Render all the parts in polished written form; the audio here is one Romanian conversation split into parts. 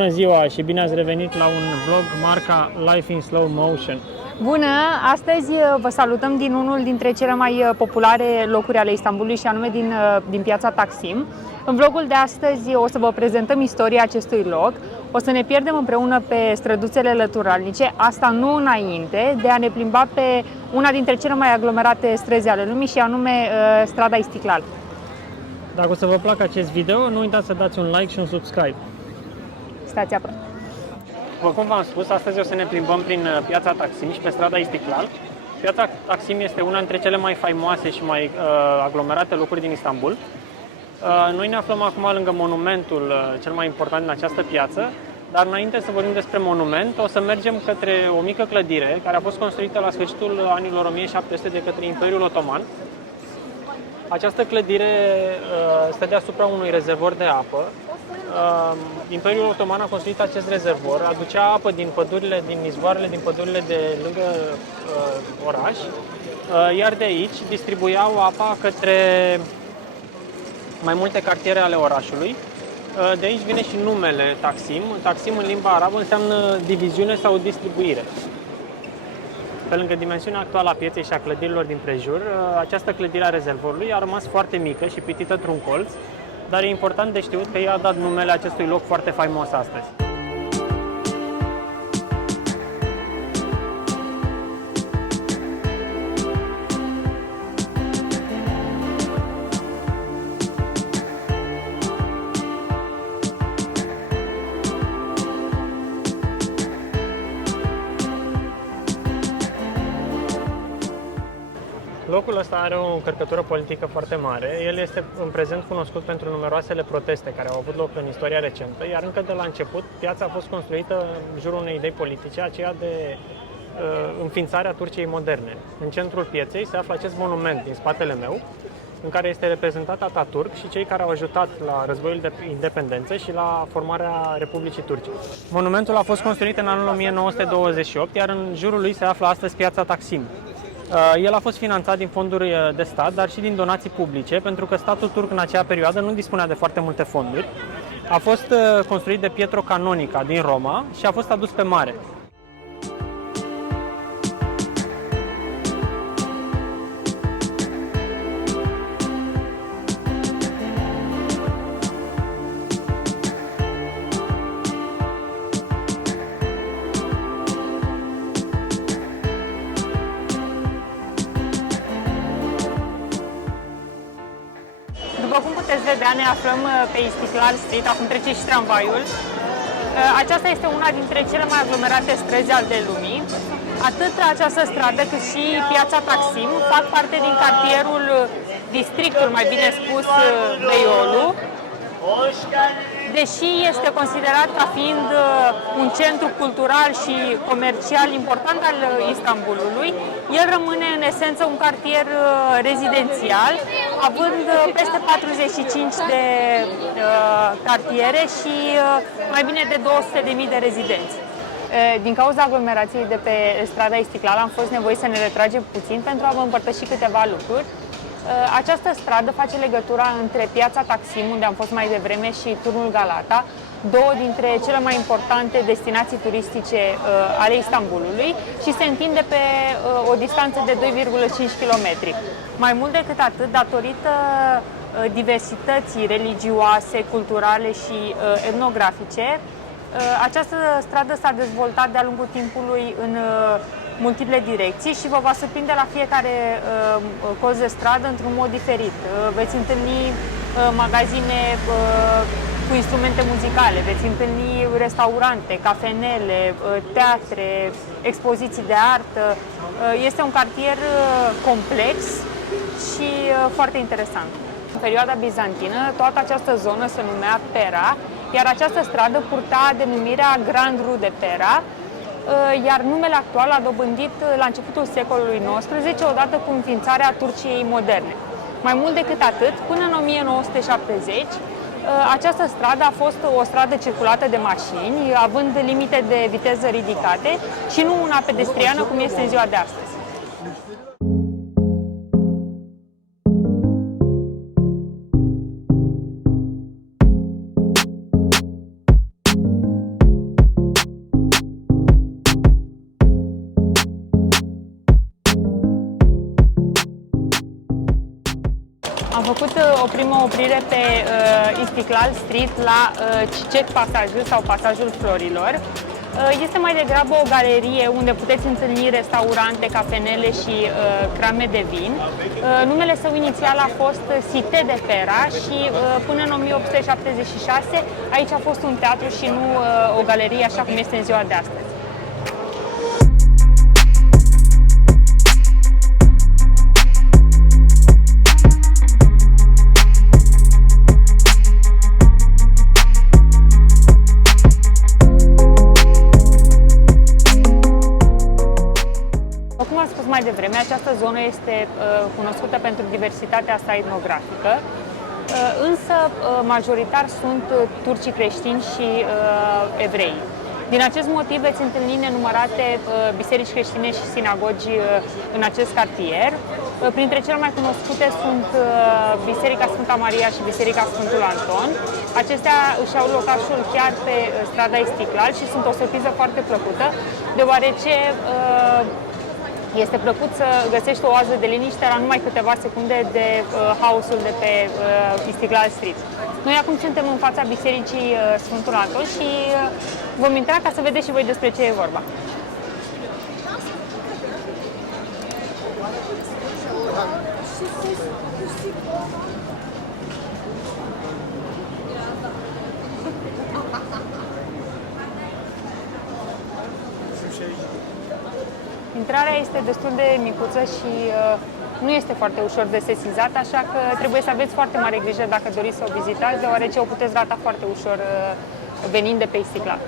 Bună ziua și bine ați revenit la un vlog marca Life in Slow Motion. Bună! Astăzi vă salutăm din unul dintre cele mai populare locuri ale Istanbulului și anume din piața Taksim. În vlogul de astăzi o să vă prezentăm istoria acestui loc. O să ne pierdem împreună pe străduțele lăturalnice, asta nu înainte de a ne plimba pe una dintre cele mai aglomerate străzi ale lumii și anume strada Istiklal. Dacă o să vă placă acest video, nu uitați să dați un like și un subscribe. Stați aproape! După cum v-am spus, astăzi o să ne plimbăm prin piața Taksim și pe strada Istiklal. Piața Taksim este una dintre cele mai faimoase și mai aglomerate locuri din Istanbul. Noi ne aflăm acum lângă monumentul cel mai important din această piață, dar înainte să vorbim despre monument, o să mergem către o mică clădire care a fost construită la sfârșitul anilor 1700 de către Imperiul Otoman. Această clădire stă deasupra unui rezervor de apă. Imperiul Otoman a construit acest rezervor, aducea apă din pădurile, din izvoarele, din pădurile de lângă oraș, iar de aici distribuiau apa către mai multe cartiere ale orașului. De aici vine și numele Taksim. Taksim în limba arabă înseamnă diviziune sau distribuire. Pe lângă dimensiunea actuală a pieței și a clădirilor din prejur, această clădire a rezervorului a rămas foarte mică și pitită într-un colț, dar e important de știut că ea a dat numele acestui loc foarte faimos astăzi. Locul ăsta are o încărcătură politică foarte mare. El este în prezent cunoscut pentru numeroasele proteste care au avut loc în istoria recentă, iar încă de la început piața a fost construită în jurul unei idei politice, aceea de înființarea Turciei moderne. În centrul pieței se află acest monument din spatele meu, în care este reprezentat Ataturk și cei care au ajutat la războiul de independență și la formarea Republicii Turce. Monumentul a fost construit în anul 1928, iar în jurul lui se află astăzi piața Taksim. El a fost finanțat din fonduri de stat, dar și din donații publice, pentru că statul turc în acea perioadă nu dispunea de foarte multe fonduri. A fost construit de Pietro Canonica din Roma și a fost adus pe mare. După cum puteți vedea, ne aflăm pe Istiklal Street, acum trece și tramvaiul. Aceasta este una dintre cele mai aglomerate străzi ale lumii. Atât această stradă cât și piața Taksim fac parte din cartierul, districtul, mai bine spus, Beyoğlu. Deși este considerat ca fiind un centru cultural și comercial important al Istanbulului, el rămâne în esență un cartier rezidențial, având peste 45 de cartiere și mai bine de 200.000 de rezidenți. Din cauza aglomerației de pe strada Istiklal am fost nevoiți să ne retragem puțin pentru a vă împărtăși câteva lucruri. Această stradă face legătura între piața Taksim, unde am fost mai devreme, și turnul Galata, două dintre cele mai importante destinații turistice ale Istanbulului, și se întinde pe o distanță de 2,5 km. Mai mult decât atât, datorită diversității religioase, culturale și etnografice, această stradă s-a dezvoltat de-a lungul timpului în multiple direcții și vă va surprinde la fiecare colț de stradă într-un mod diferit. Veți întâlni magazine cu instrumente muzicale, veți întâlni restaurante, cafenele, teatre, expoziții de artă. Este un cartier complex și foarte interesant. În perioada bizantină, toată această zonă se numea Pera, iar această stradă purta denumirea Grand Rue de Pera, iar numele actual a dobândit la începutul secolului XIX, odată cu înființarea Turciei moderne. Mai mult decât atât, până în 1970, această stradă a fost o stradă circulată de mașini, având limite de viteză ridicate și nu una pedestriană cum este în ziua de astăzi. Am făcut o primă oprire pe Istiklal Street la Cicet pasajul sau pasajul Florilor. Este mai degrabă o galerie unde puteți întâlni restaurante, cafenele și crame de vin. Numele său inițial a fost Cité de Pera și până în 1876 aici a fost un teatru și nu o galerie așa cum este în ziua de astăzi. Cum am spus mai devreme, această zonă este cunoscută pentru diversitatea sa etnografică, însă majoritar sunt turcii creștini și evrei. Din acest motiv veți întâlni nenumărate biserici creștine și sinagogi în acest cartier. Printre cele mai cunoscute sunt Biserica Sfânta Maria și Biserica Sfântul Anton. Acestea își au locașul chiar pe strada Istiklal și sunt o surpriză foarte plăcută, deoarece este plăcut să găsești o oază de liniște la numai câteva secunde de haosul de pe Istiklal Street. Noi acum suntem în fața Bisericii Sfântul Anton și vom intra ca să vedeți și voi despre ce e vorba. Intrarea este destul de micuță și nu este foarte ușor de sesizat, așa că trebuie să aveți foarte mare grijă dacă doriți să o vizitați, deoarece o puteți rata foarte ușor venind de pe Istiklal.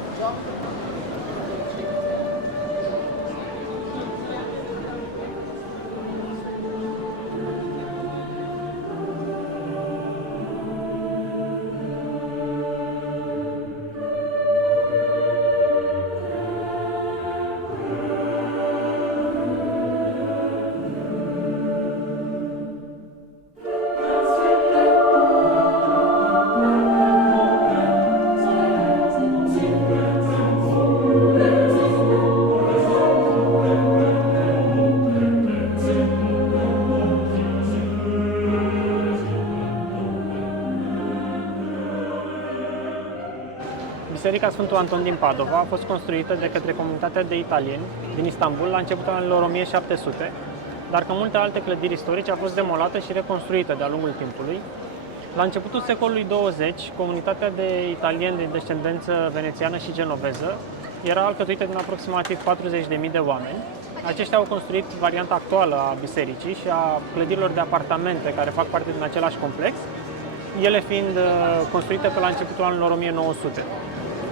Biserica Sfântul Anton din Padova a fost construită de către comunitatea de italieni din Istanbul la începutul anilor 1700, dar ca multe alte clădiri istorice a fost demolată și reconstruită de-a lungul timpului. La începutul secolului 20, comunitatea de italieni de descendență venețiană și genoveză era alcătuită din aproximativ 40.000 de oameni. Aceștia au construit varianta actuală a bisericii și a clădirilor de apartamente care fac parte din același complex, ele fiind construite pe la începutul anilor 1900.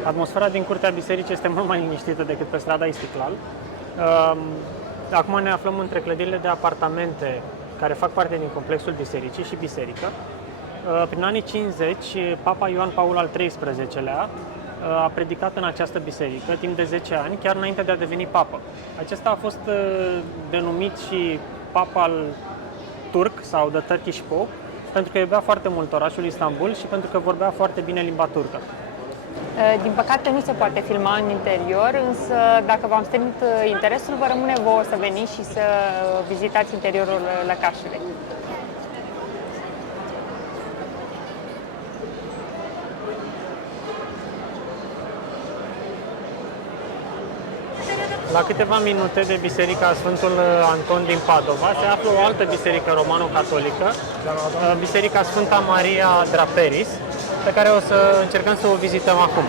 Atmosfera din curtea bisericii este mult mai liniștită decât pe strada Istiklal. Acum ne aflăm între clădirile de apartamente care fac parte din complexul bisericii și biserică. Prin anii 50, Papa Ioan Paul al XIII-lea a predicat în această biserică timp de 10 ani, chiar înainte de a deveni papă. Acesta a fost denumit și papa al turc sau The Turkish Pope, pentru că iubea foarte mult orașul Istanbul și pentru că vorbea foarte bine limba turcă. Din păcate nu se poate filma în interior, însă dacă v-am strânit interesul, vă rămâne vouă să veniți și să vizitați interiorul lăcașului. La câteva minute de Biserica Sfântul Anton din Padova se află o altă biserică romano-catolică, Biserica Sfânta Maria Draperis, pe care o să încercăm să o vizităm acum.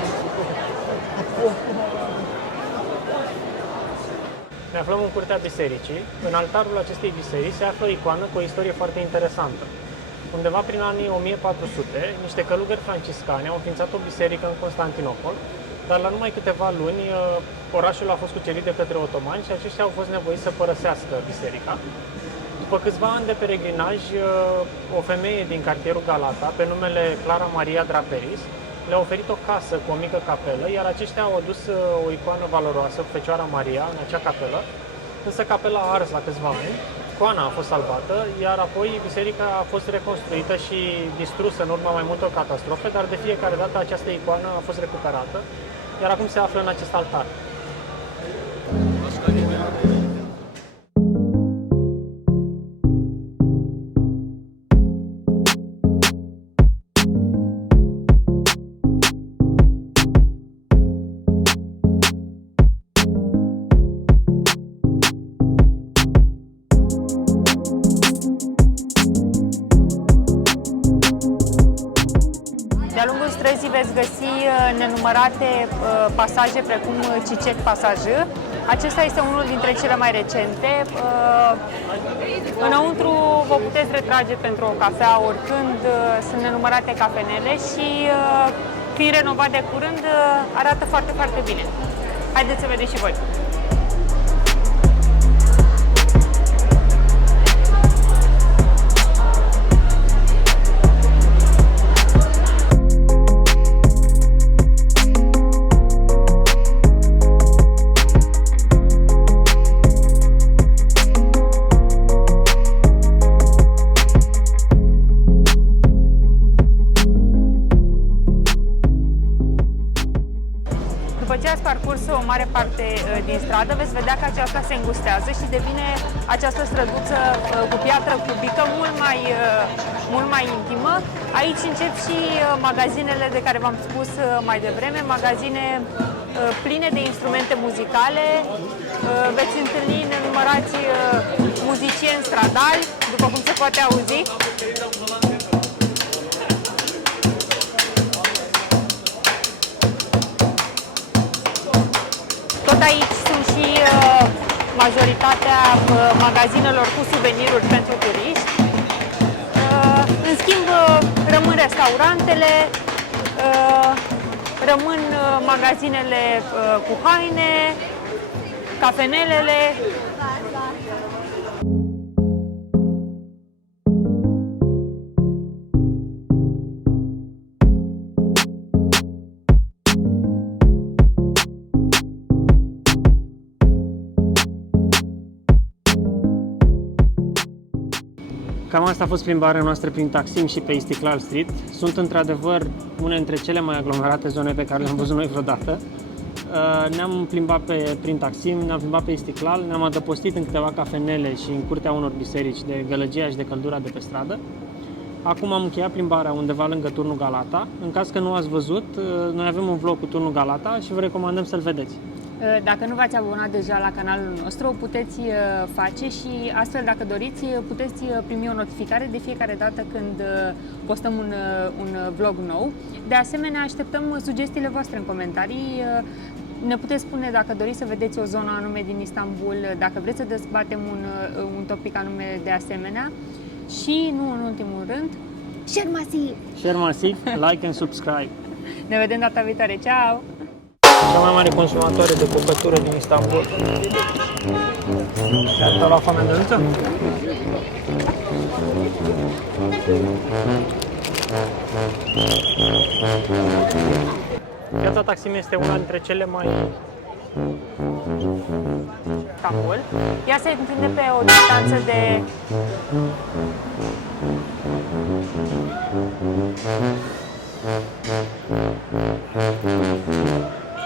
Ne aflăm în curtea bisericii. În altarul acestei biserici se află o icoană cu o istorie foarte interesantă. Undeva prin anii 1400, niște călugări franciscani au înființat o biserică în Constantinopol, dar la numai câteva luni orașul a fost cucerit de către otomani și aceștia au fost nevoiți să părăsească biserica. După câțiva ani de peregrinaj, o femeie din cartierul Galata, pe numele Clara Maria Draperis, le-a oferit o casă cu o mică capelă, iar aceștia au adus o icoană valoroasă, Fecioara Maria, în acea capelă, însă capela a ars la câțiva ani, icoana a fost salvată, iar apoi biserica a fost reconstruită și distrusă în urma mai multor catastrofe, dar de fiecare dată această icoană a fost recuperată, iar acum se află în acest altar. străzii veți găsi nenumărate pasaje precum Cicec Pasaj. Acesta este unul dintre cele mai recente. Înăuntru vă puteți retrage pentru o cafea oricând, sunt nenumărate cafenele și fiind renovat de curând arată foarte, foarte bine. Haideți să vedeți și voi! După ce ați parcurs o mare parte din stradă, veți vedea că aceasta se îngustează și devine această străduță cu piatră cubică mult mai intimă. Aici încep și magazinele de care v-am spus mai devreme, magazine pline de instrumente muzicale. Veți întâlni nenumărați muzicieni stradali, după cum se poate auzi. Tot aici sunt și majoritatea magazinelor cu suveniruri pentru turiști. În schimb, rămân restaurantele, rămân magazinele cu haine, cafenelele. Cam asta a fost plimbarea noastră prin Taksim și pe Istiklal Street. Sunt într-adevăr une dintre cele mai aglomerate zone pe care le-am văzut noi vreodată. Ne-am plimbat prin Taksim, ne-am plimbat pe Istiklal, ne-am adăpostit în câteva cafenele și în curtea unor biserici de gălăgia și de căldura de pe stradă. Acum am încheiat plimbarea undeva lângă Turnul Galata. În caz că nu ați văzut, noi avem un vlog cu Turnul Galata și vă recomandăm să-l vedeți. Dacă nu v-ați abonat deja la canalul nostru, o puteți face și astfel, dacă doriți, puteți primi o notificare de fiecare dată când postăm un vlog nou. De asemenea, așteptăm sugestiile voastre în comentarii. Ne puteți spune dacă doriți să vedeți o zonă anume din Istanbul, dacă vreți să dezbatem un topic anume de asemenea. Și, nu în ultimul rând, share masiv! Share masiv, like and subscribe! Ne vedem data viitoare! Ciao! Cea mai mare consumatoare de bucătură din Istanbul. Te-ai la foame de luță? Piața Taksim este una dintre cele mai... Istanbul. Ea se întinde pe o distanță de...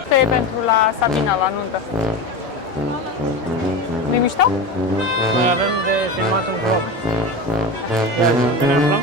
Asta e pentru la Sabina, la nuntă. Nu-i mișto? Noi avem de filmat un vlog. Ia zi, te ne aflăm?